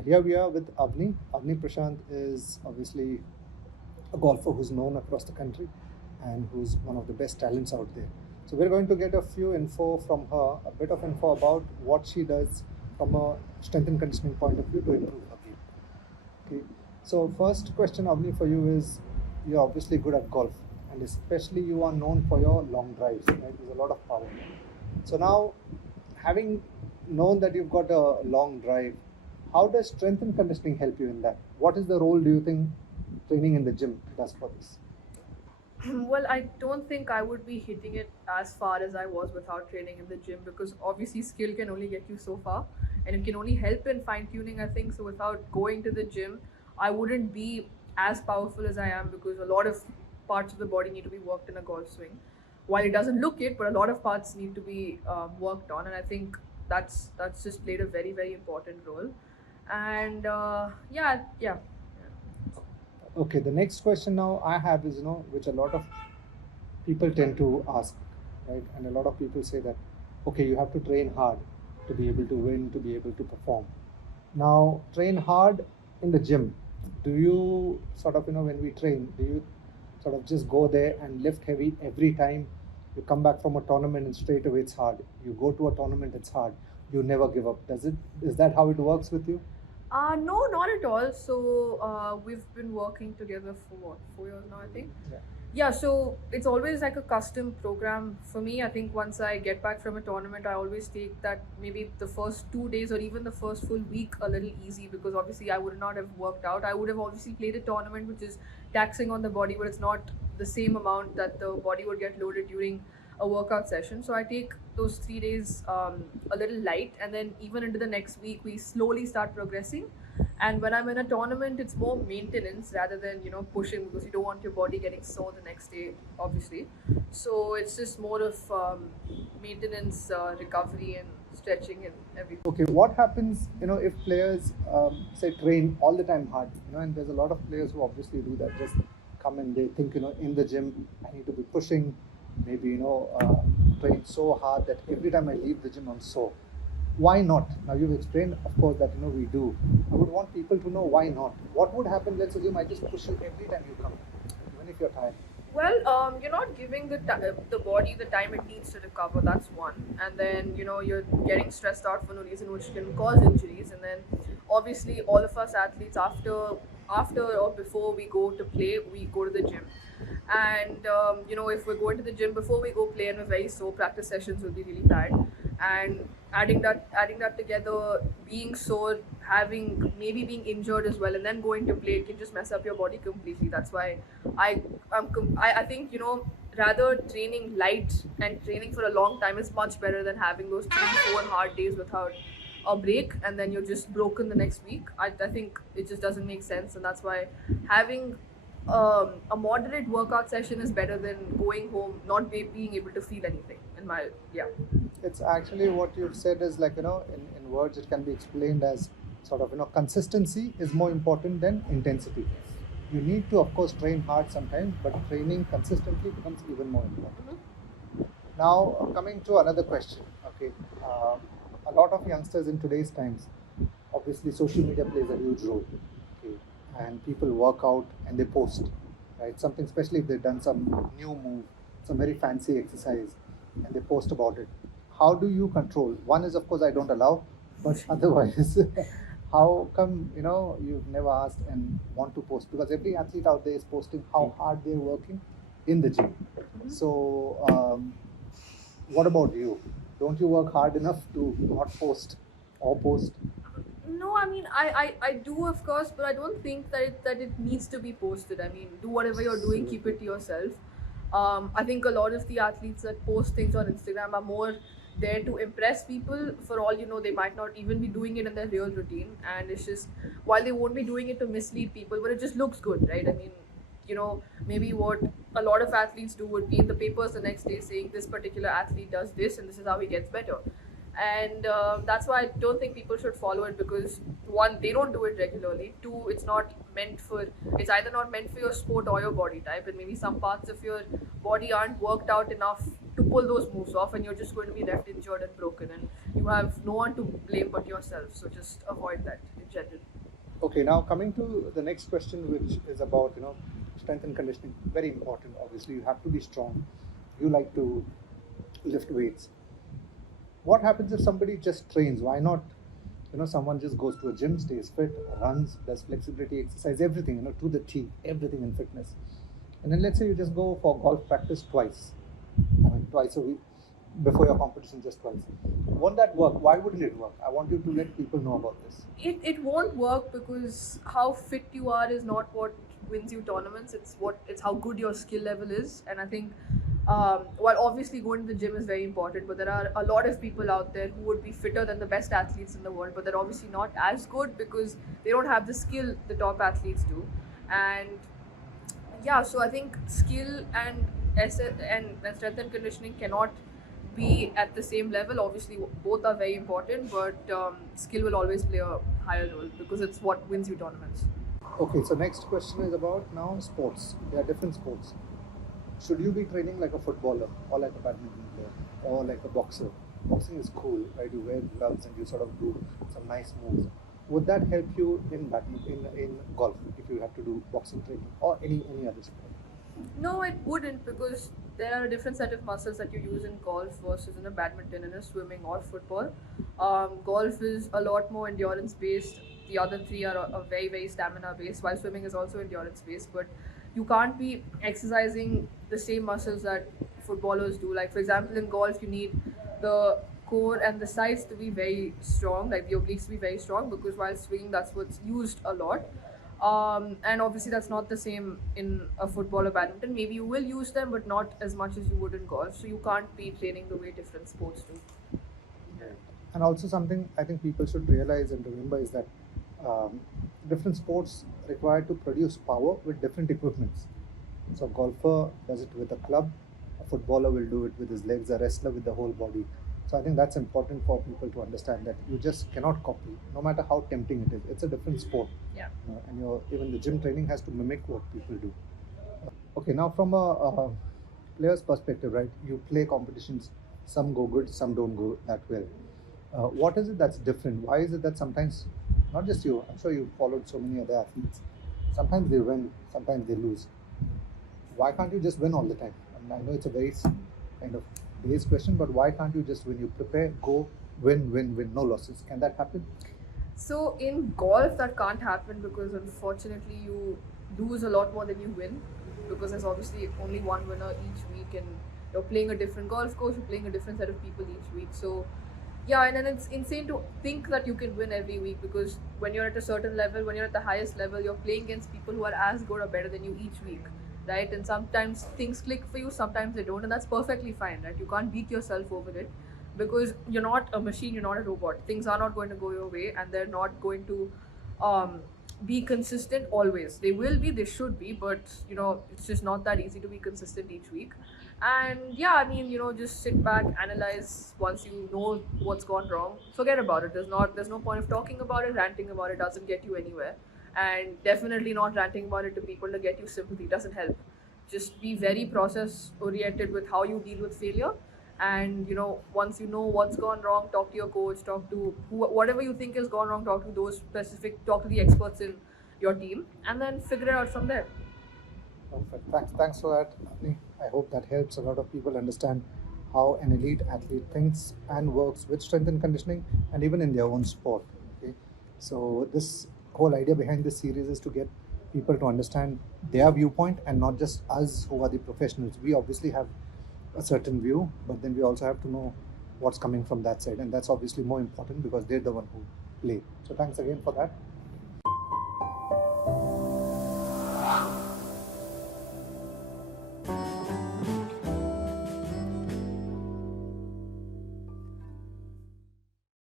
Here we are with Avani. Avani Prashanth is obviously a golfer who's known across the country and who's one of the best talents out there. So we're going to get a few info from her, a bit of info about what she does from a strength and conditioning point of view to improve her game. Okay. So first question, Avani, for you is, you're obviously good at golf, and especially you are known for your long drives, right? There's a lot of power. So now, having known that you've got a long drive, how does strength and conditioning help you in that? What is the role do you think training in the gym does for this? Well, I don't think I would be hitting it as far as I was without training in the gym, because obviously skill can only get you so far and it can only help in fine tuning, I think. So without going to the gym, I wouldn't be as powerful as I am, because a lot of parts of the body need to be worked in a golf swing. While it doesn't look it, but a lot of parts need to be worked on, and I think that's just played a very, very important role. And yeah. Okay, the next question now I have is, which a lot of people tend to ask, right? And a lot of people say that, okay, you have to train hard to be able to win, to be able to perform. Now, train hard in the gym. Do you sort of, when we train, do you sort of just go there and lift heavy every time? You come back from a tournament and straight away it's hard. You go to a tournament, it's hard. You never give up. Is that how it works with you? No, not at all. So we've been working together for what, 4 years now, I think. Yeah. Yeah, so it's always like a custom program for me. I think once I get back from a tournament, I always take that maybe the first 2 days or even the first full week a little easy, because obviously I would not have worked out. I would have obviously played a tournament which is taxing on the body, but it's not the same amount that the body would get loaded during a workout session. So I take those 3 days a little light, and then even into the next week, we slowly start progressing. And when I'm in a tournament, it's more maintenance rather than pushing, because you don't want your body getting sore the next day, obviously. So it's just more of maintenance, recovery, and stretching and everything. Okay, what happens, if players say train all the time hard, and there's a lot of players who obviously do that, just come and they think, in the gym, I need to be pushing, maybe, train so hard that every time I leave the gym, I'm sore. Why not? Now you've explained, of course, that we do. I would want people to know why not. What would happen? Let's assume I just push you every time you come, even if you're tired. Well, you're not giving the body the time it needs to recover. That's one, and then you're getting stressed out for no reason, which can cause injuries. And then, obviously, all of us athletes, after or before we go to play, we go to the gym. And if we're going to the gym before we go play and we're very sore, practice sessions will be really bad. And adding that together, being sore, maybe being injured as well, and then going to play, it can just mess up your body completely. That's why I think rather training light and training for a long time is much better than having those 3-4 hard days without a break, and then you're just broken the next week. I think it just doesn't make sense, and that's why having a moderate workout session is better than going home not being able to feel anything. It's actually what you've said is like, in words, it can be explained as sort of, consistency is more important than intensity. You need to, of course, train hard sometimes, but training consistently becomes even more important. Mm-hmm. Now, coming to another question, okay. A lot of youngsters in today's times, obviously social media plays a huge role, okay, and people work out and they post, right? Something, especially if they've done some new move, some very fancy exercise, and they post about it. How do you control? One is, of course, I don't allow, but otherwise, how come, you've never asked and want to post? Because every athlete out there is posting how hard they're working in the gym. Mm-hmm. So, what about you? Don't you work hard enough to not post or post? No, I mean, I do, of course, but I don't think that it needs to be posted. I mean, do whatever you're doing, keep it to yourself. I think a lot of the athletes that post things on Instagram are more there to impress people. For all you know, they might not even be doing it in their real routine, and it's just, while they won't be doing it to mislead people, but it just looks good, right? I mean, maybe what a lot of athletes do would be in the papers the next day saying this particular athlete does this and this is how he gets better. And that's why I don't think people should follow it, because one, they don't do it regularly. Two, it's either not meant for your sport or your body type, and maybe some parts of your body aren't worked out enough to pull those moves off, and you're just going to be left injured and broken, and you have no one to blame but yourself. So just avoid that. generally. Okay, now coming to the next question, which is about strength and conditioning. Very important. Obviously, you have to be strong. You like to lift weights. What happens if somebody just trains? Why not? Someone just goes to a gym, stays fit, runs, does flexibility exercise, everything, to the T, everything in fitness. And then let's say you just go for golf practice twice. I mean, twice a week before your competition, just twice. Won't that work? Why wouldn't it work? I want you to let people know about this. It won't work because how fit you are is not what wins you tournaments. It's how good your skill level is. And I think while obviously going to the gym is very important, but there are a lot of people out there who would be fitter than the best athletes in the world, but they're obviously not as good because they don't have the skill the top athletes do. And yeah, so I think skill and strength and conditioning cannot be at the same level. Obviously, both are very important, but skill will always play a higher role because it's what wins you tournaments. Okay, so next question is about now sports. There are different sports. Should you be training like a footballer or like a badminton player or like a boxer? Boxing is cool, right? You wear gloves and you sort of do some nice moves. Would that help you in badminton, in golf, if you have to do boxing training or any other sport? No, it wouldn't because there are a different set of muscles that you use in golf versus in a badminton, in a swimming or football. Golf is a lot more endurance based. The other three are a very, very stamina based, while swimming is also endurance based. But you can't be exercising the same muscles that footballers do. Like, for example, in golf, you need the core and the sides to be very strong, like the obliques to be very strong, because while swinging, that's what's used a lot. And obviously, that's not the same in a football or badminton. Maybe you will use them, but not as much as you would in golf. So you can't be training the way different sports do. And also something I think people should realize and remember is that different sports require to produce power with different equipments. So a golfer does it with a club, a footballer will do it with his legs, a wrestler with the whole body. So I think that's important for people to understand that you just cannot copy, no matter how tempting it is. It's a different sport. Yeah. And even the gym training has to mimic what people do. Okay, now from a player's perspective, right? You play competitions, some go good, some don't go that well. What is it that's different? Why is it that sometimes, not just you, I'm sure you've followed so many other athletes, sometimes they win, sometimes they lose. Why can't you just win all the time? I mean, I know it's a very kind of base question, but why can't you just win? You prepare, go, win, win, win, no losses. Can that happen? So in golf, that can't happen because unfortunately you lose a lot more than you win because there's obviously only one winner each week, and you're playing a different golf course, you're playing a different set of people each week. So yeah, and then it's insane to think that you can win every week because when you're at a certain level, when you're at the highest level, you're playing against people who are as good or better than you each week, right? And sometimes things click for you, sometimes they don't, and that's perfectly fine, right? You can't beat yourself over it because you're not a machine, you're not a robot. Things are not going to go your way, and they're not going to be consistent always. They will be, they should be, but it's just not that easy to be consistent each week. And yeah, I mean, just sit back, analyze. Once you know what's gone wrong, forget about it. There's no point of talking about it, ranting about it doesn't get you anywhere, and definitely not ranting about it to people to get you sympathy doesn't help. Just be very process oriented with how you deal with failure. And once you know what's gone wrong, talk to your coach, talk to whatever you think has gone wrong, talk to talk to the experts in your team, and then figure it out from there. Perfect. Thanks for that, Avani. I hope that helps a lot of people understand how an elite athlete thinks and works with strength and conditioning, and even in their own sport. Okay, so this whole idea behind this series is to get people to understand their viewpoint and not just us who are the professionals. We obviously have a certain view, but then we also have to know what's coming from that side, and that's obviously more important because they're the one who play. So thanks again for that.